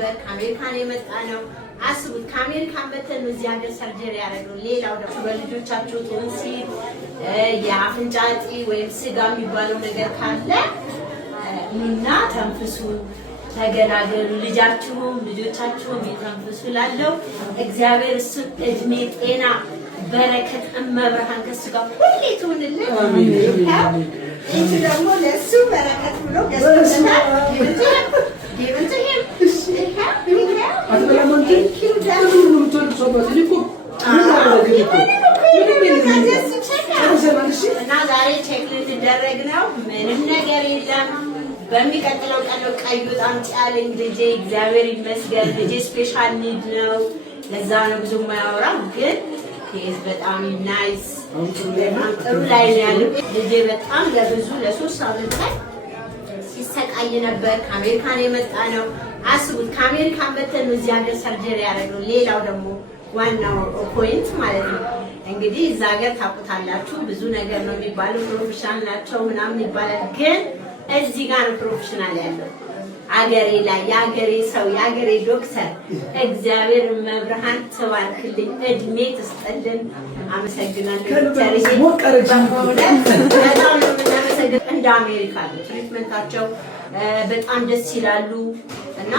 ነበር ከአሜሪካን የመጣ ነው አስቡት ከአሜሪካን መተን እዚህ ሀገር ሰርጀሪ ያደረገው ሌላው ደግሞ በልጆቻችሁ ቶንሲል የአፍንጫ እጢ ወይም ስጋ የሚባለው ነገር ካለ ኑና ተንፍሱ ተገላገሉ ልጆቻችሁም ይተንፍሱ ላለው እግዚአብሔር እሱ እድሜ ጤና በረከት እመብርሃን ከሱ ጋር ሁሌ ትሁንልን አሜን እንት ደግሞ ለሱ በረከት ብሎ ገዝተናል እና ዛሬ ቼክ ልትደረግ ነው ምንም ነገር የለም በሚቀጥለው ቀን ነው ቀዩ ጣምጪ ያለኝ ልጄ እግዚአብሔር ይመስገን ልጄ ስፔሻል ኒድ ነው ለዛ ነው ብዙ የማያወራው ግን ኬዝ በጣም ናይስ ጥሩ ላይ ነው ያለው ልጄ በጣም ለብዙ ለሶስት ሳምንታት ሲሰቃይ ነበር ከአሜሪካን የመጣ ነው አስቡት ከአሜሪካን መተን እዚህ ሀገር ሰርጀሪ ያደረገው ሌላው ደግሞ ዋናው ፖይንት ማለት ነው እንግዲህ እዛ ሀገር ታውቁታላችሁ ብዙ ነገር ነው የሚባለው ፕሮፌሽናል ናቸው ምናምን ይባላል ግን እዚህ ጋር ፕሮፌሽናል ያለው አገሬ ላይ ያገሬ ሰው ያገሬ ዶክተር እግዚአብሔር መብርሃን ተባርክልኝ እድሜ ተስጠልን አመሰግናለሁ በጣም ነው የምናመሰግነው እንደ አሜሪካ ትሪትመንታቸው በጣም ደስ ይላሉ እና